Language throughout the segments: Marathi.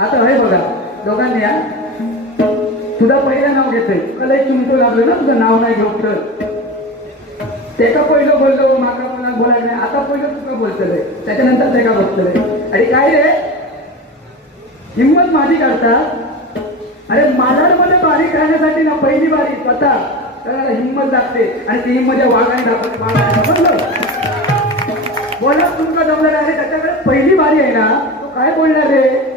आता हे बघा दोघांनी या. तुझा पहिलं नाव घेतोय तुला एक चिमटो लागलो ना तुझं नाव नाही घेऊ तर. त्याचा पहिलं बोललो माका मला बोलायला नाही. आता पहिलं तुका बोलतलंय त्याच्यानंतर ते का बोलतलंय अरे काय रे? हिंमत माझी करता. अरे मालाडमध्ये बारीक राहण्यासाठी ना पहिली बारी स्वतः. त्याला हिंमत लागते आणि ती हिंमत वागायला दाखवते वागायला बोला तुमचा जमलेला आहे. त्याच्याकडे पहिली बारी आहे ना. तो काय बोलणार रे?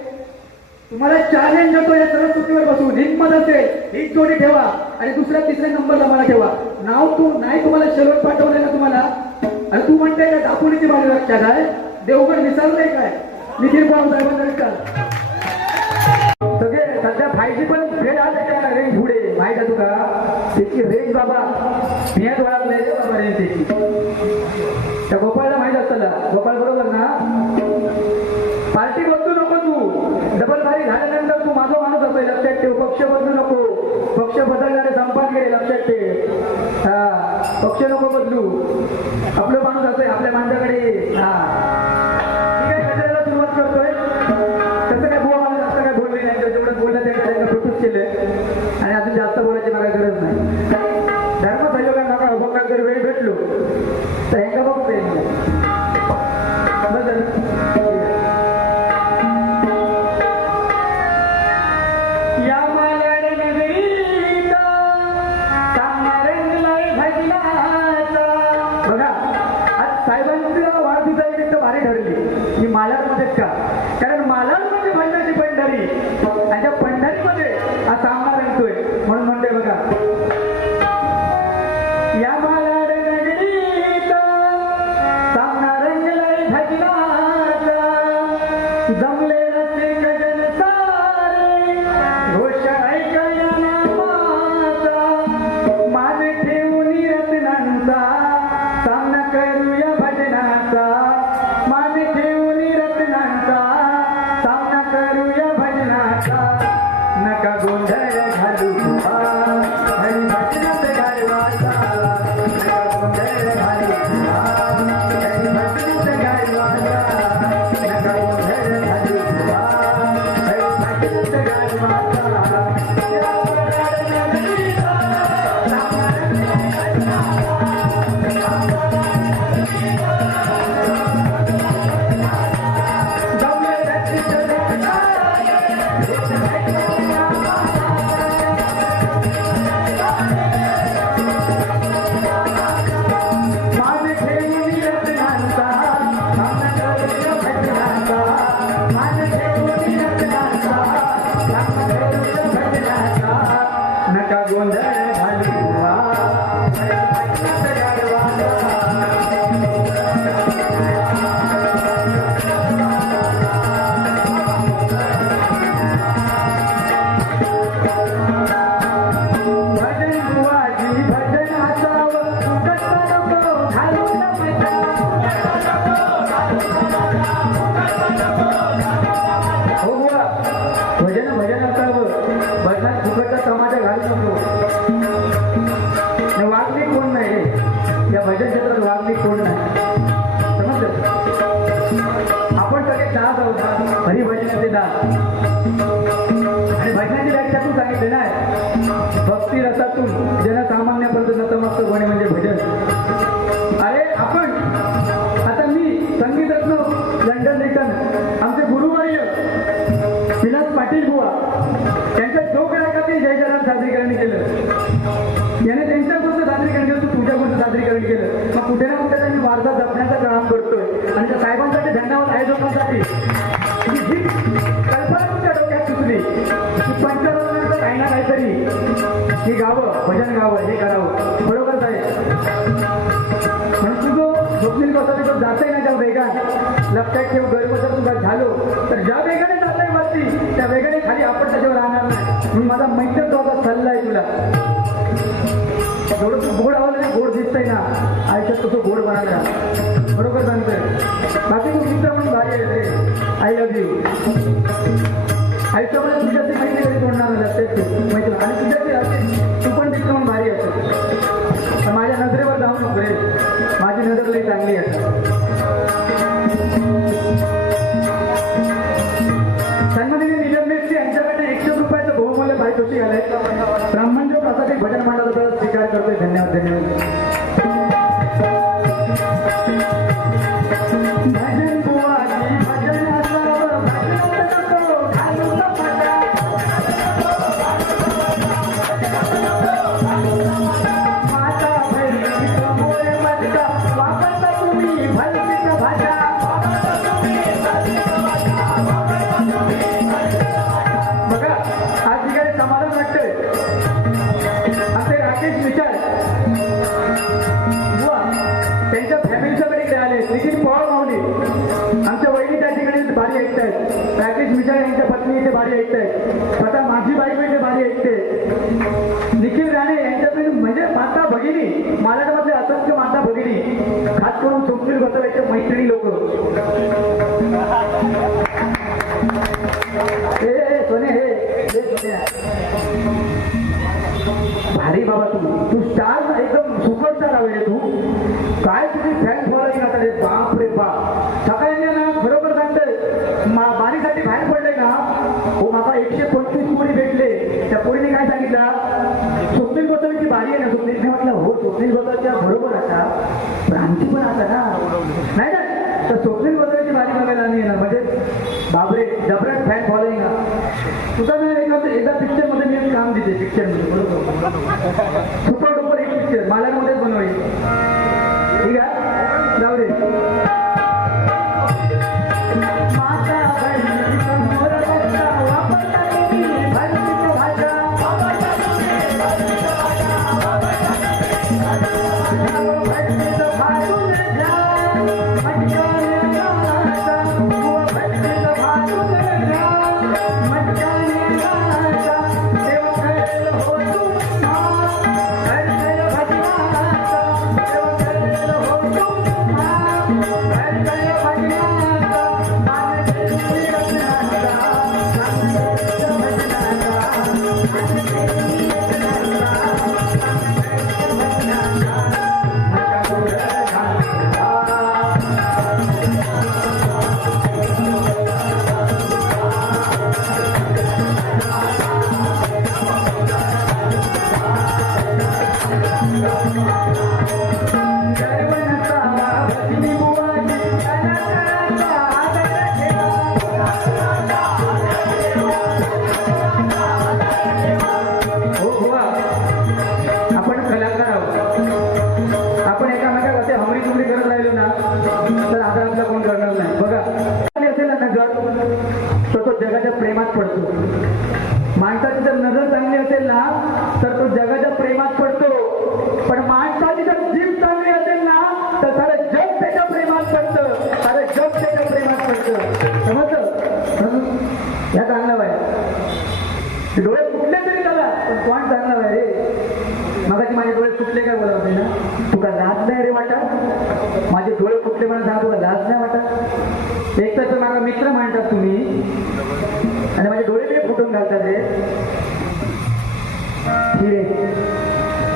तुम्हाला चॅलेंज देतो या सर्व चुकीवर बसून हिंमत असेल ही जोडी ठेवा आणि दुसऱ्या तिसऱ्या नंबरला मला ठेवा. नाव तू नाही तुम्हाला शेवट पाठवलंय ना तुम्हाला? आणि तू म्हणते का दापोलीची बाजू लक्षात आहे देवगड विसरलंय काय? नितीन पवार साहेबांचा विचार. सगळे सध्या फायजी पण फेड आले का रेंज पुढे? माहीत आहे तुका? त्याची रेंज बाबा पियात वाढवलंय रे बाबा रेंज त्याची. त्या गोपाळला माझा लक्षात ठेव पक्ष बदलू नको. पक्ष बदलणारे संपात गेले लक्षात ठेव. हा पक्ष नको बदलू. आपलं माणूस असेल आपल्या माणसाकडे हा. ठीक आहे सुरुवात करतोय. শিক্ষা कोण नाही समजलं? आपण सगळे दास आहोत ना, हरिभजनाचे दास आणि भजनाची व्याख्या तू सांगितली ना? भक्ती रसातून जनसामान्यापर्यंत नतमस्त होणे म्हणजे भजन. अरे आपण आता मी संगीतरत्न लंडन रिटर्न आमचे गुरुवर्य विलास पाटील बुवा त्यांच्या जो रागातील जयजरात सादरीकरण केलं. याने त्यांच्या सादरीकरण केलं तू तुझ्या सादरीकरण केलं. मग कुठे ना वारसा जपण्याचं काम करतोय. आणि त्या साहेबांसाठी धन्यवाद आयोजकांसाठी ही जी कल्पना तुमच्या डोक्यात सुचली की पंचरत्नांचं काही ना काहीतरी ही गावं भजन गावं हे करावं. बरोबर साहेब. म्हणून तुझं स्वप्नील बसवली तो जाते ना त्या वेगात लक्षात ठेव गर्भ तुझा झालो तर ज्या वेगाने जाताय वरती त्या वेगाने खाली आपण त्याच्यावर राहणार नाही. म्हणून माझा मैत्र तो सल्ला आहे तुला. गोड गोड आवाज नाही गोड दिसतंय ना. आयुष्यात कसं गोड बनायला बरोबर सांगतोय. बाकी खूप चित्र म्हणून भारी आहे आय लव्ह यू आयुष्यामध्ये तुझ्याशी माहिती कधी तोडणार नाही माहिती आणि तुझ्याशी असते तू पण चित्र म्हणून भारी असतो तर माझ्या नजरेवर जाऊ नको रे. माझी नजर लई चांगली आहे. त्यांच्याकडे एकशे रुपयाचं बहुमूल्य पारितोषिक आलंय. भजन मंडळाचा स्वीकार करतोय धन्यवाद धन्यवाद बातमी इथे भारी ऐकतायत आता माझी बायको इथे भारी ऐकते. निखिल राणे यांच्याकडे म्हणजे माता भगिनी महाराष्ट्रामधले असंख्य माता भगिनी खास करून स्वप्नील बसवायचे मैत्रिणी लोक. हे सोने हे भारी बाबा तू. तू स्टार एकदम सुपरस्टार हवे रे तू. काय तुझी फॅन फॉलोइंग आता रे? बाप सकाळी ना बरोबर सांगतोय मा बारीसाठी बाहेर पडले ना हो माका एकशे पंचवीस कोणी भेटले त्या पोरीने सांगितलं स्वप्नील गोसावीची बारी आहे ना स्वप्नील म्हटलं हो स्वप्नील गोसावीच्या बरोबर आता आमची पण आता ना. नाही ना तर स्वप्नील गोसावीची बारी बघायला नाही येणार. म्हणजे बापरे जबरदस्त फॅन फॉलोईंग तुझा ना एकदा एकदा पिक्चरमध्ये मी एक काम दिले पिक्चरमध्ये. बरोबर सुपर डुपर एक पिक्चर मालामध्येच बनवायची. तर तो जगाच्या प्रेमात पडतो. पण माणसाची जर जीव चांगली असेल ना तर सारं जग त्याच्या प्रेमात पडतं. सारं जग त्याच्या प्रेमात पडतं. समजलं? या ह्या चांगलं आहे डोळे फुटले तरी कला पण कोण चांगला आहे रे? मगाची माझे डोळे फुटले काय बोला होते ना? तुका लाज नाही रे वाटा? माझे डोळे फुटले म्हणून सांगा तुला लाज नाही वाटा? एक तर माझा मित्र म्हणतात तुम्ही. आणि माझे डोळे तरी फुटून घालतात रे. ठीक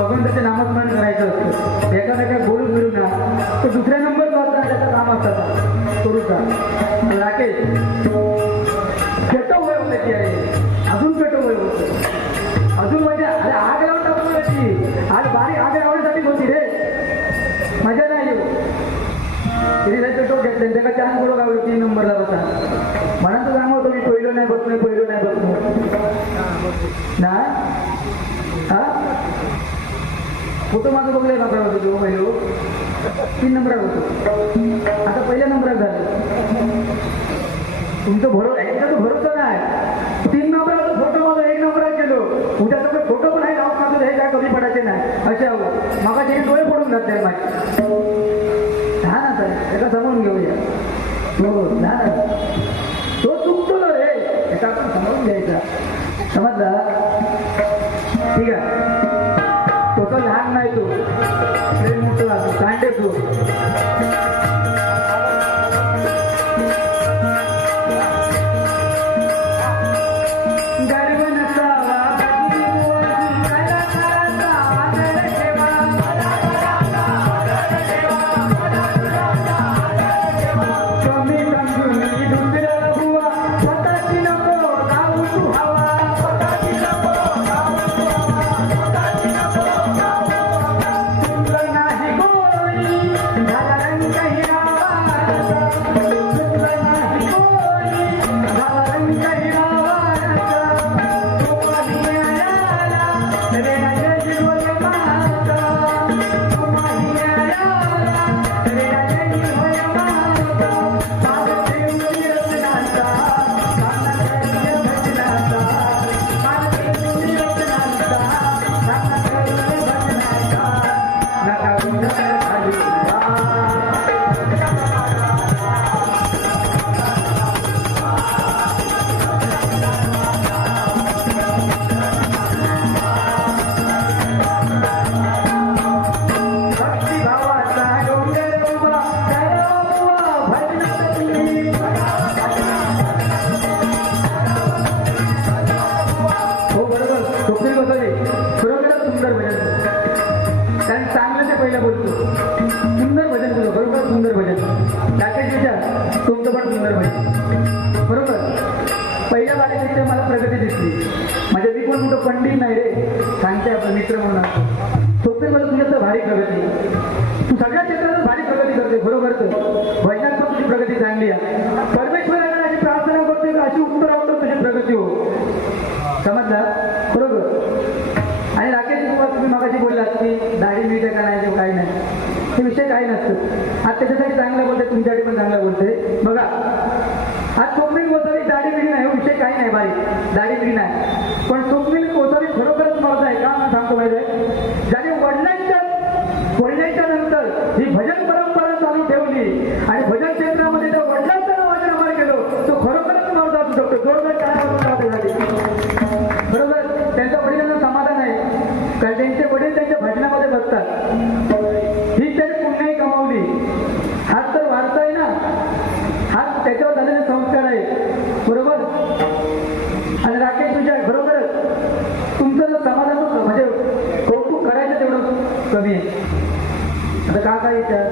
भगवंताचे नामस्मरण करायचं असतं. एकामेका बोलू फिरू ना तो दुसऱ्या नंबर जो असता त्याचं काम असतात करूचा राकेश पेटो वय होतं की अरे अजून पेटो वय होतं अजून म्हणजे अरे आग लावून टाकून याची आज बारी आग लावण्यासाठी होती रे. मजा नाही येऊ तिने नाही पेटो घेतलं. त्याला चार गोड गावली तीन नंबरला बसा म्हणून तर सांगतो मी पहिलो नाही बसलो पहिलो नाही बसलो. ना? हा? फोटो माझं बघले नंबर होतो जो पहिलो तीन नंबर होतो आता पहिल्या नंबरात झालं. तुमचं भरो एकदा भरोसा नाही. तीन नंबर फोटो माझा एक नंबरात गेलो उद्या सगळं फोटो पण आहे लावून माझं हे काय कमी पडायचे नाही. असे हवं मग डोळे पडून जाते माझे. हा ना एका समोरून घेऊया. हो, हो लहान तो चुकतो ना रे एका आपण समोरून घ्यायचा. समजला? ठीक आहे. असते म्हणजे मी पण कुठं पंडित नाही रे सांगते आपला मित्र म्हणून असतो सोपे मला तुझ्या तर भारी प्रगती. तू सगळ्या क्षेत्रात भारी प्रगती करते बरोबर तर? वैज्ञानिक तुझी प्रगती चांगली आहे. परमेश्वराला अशी प्रार्थना करते अशी उत्तर आवडत तुझी प्रगती हो. समजला? बरोबर. आणि राकेश कुमार तुम्ही मगाशी बोललात की दाढी मिळते का नाही किंवा काही नाही. हे विषय काही नसतं. आज त्याच्यासाठी चांगलं बोलते तुमच्यासाठी पण चांगलं बोलते बघा आज स्वप्नील गोसावी दाढी बिडी नाही हो, विषय काही नाही बाई. दाढी बिडी नाही. पण स्वप्नील गोसावी खरोखरच मर्द आहे का? सांगतो माहिती आहे ज्याने वडिलांच्या वडिलांच्या नंतर ही भजन परंपरा चालू ठेवली आणि भजन क्षेत्रामध्ये त्या वडिलांचं नाव अजरामर केलं तो खरोखरच मर्द असू शकतो. जोरदार काय झाली बरोबर? त्यांच्या वडिलांना समाधान आहे. कारण त्यांचे वडील त्यांच्या भजनामध्ये बसतात ही त्यांनी पुण्याही कमावली हाच तर वारसा आहे ना हाच त्याच्यावर झालेले संस्कार आहे बरोबर आणि राकेश विजय बरोबरच तुमचं जर समाधान होतं म्हणजे कौतुक करायचं तेवढं कमी आहे आता का काय विचार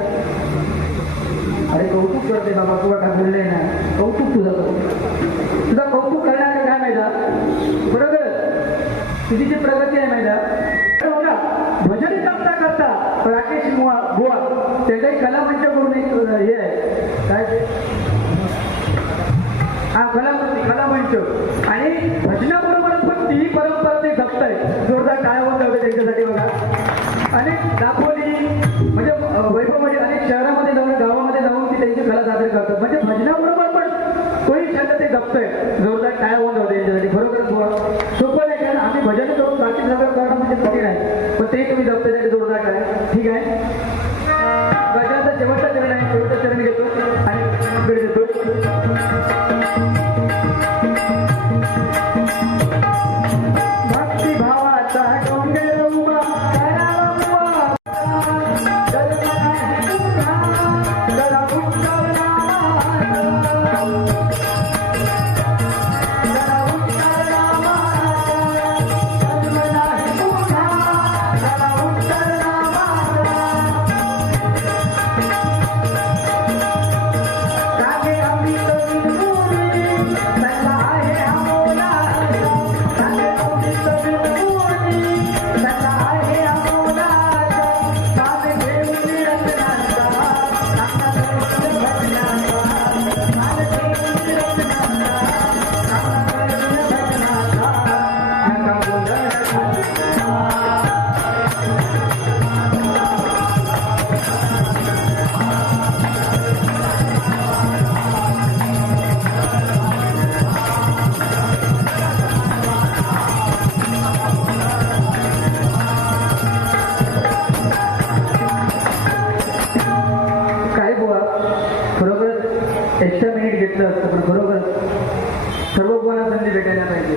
अरे कौतुक बाबा तुला काय बोलले ना कौतुक तुझं तुझा कौतुक करण्याचं काय मैदा? बरोबर? तुझी जी प्रगती आहे मैदा भजन करता करता राकेश बुवा बुवा त्यांचा एक कलामंच करून एक हे आहे. काय? ते? हा कलामंच कलामंच. आणि भजनाबरोबरच पण ती परंपरा ते जपत आहे जोरदार काय होत जाऊ त्यांच्यासाठी बघा. अनेक दाखवली म्हणजे वैभव म्हणजे अनेक शहरामध्ये जाऊन गावामध्ये जाऊन त्यांची कला सादर करतात म्हणजे भजनाबरोबर पण तोही छंद ते जपतोय जोरदार काय होऊन जाऊ त्यांच्यासाठी बरोबर बुवा. सोपं नाही कारण आम्ही भजन करून प्राचीन सादर करणं म्हणजे कठीण आहे. पण ते तुम्ही जपतोय त्यासाठी जोरदार काय? ठीक आहे? गजाचा शेवटचा चरण आहे शेवटचा चरण घेतो आणि वेळ देतो सर्व कोणा संधी भेटायला पाहिजे?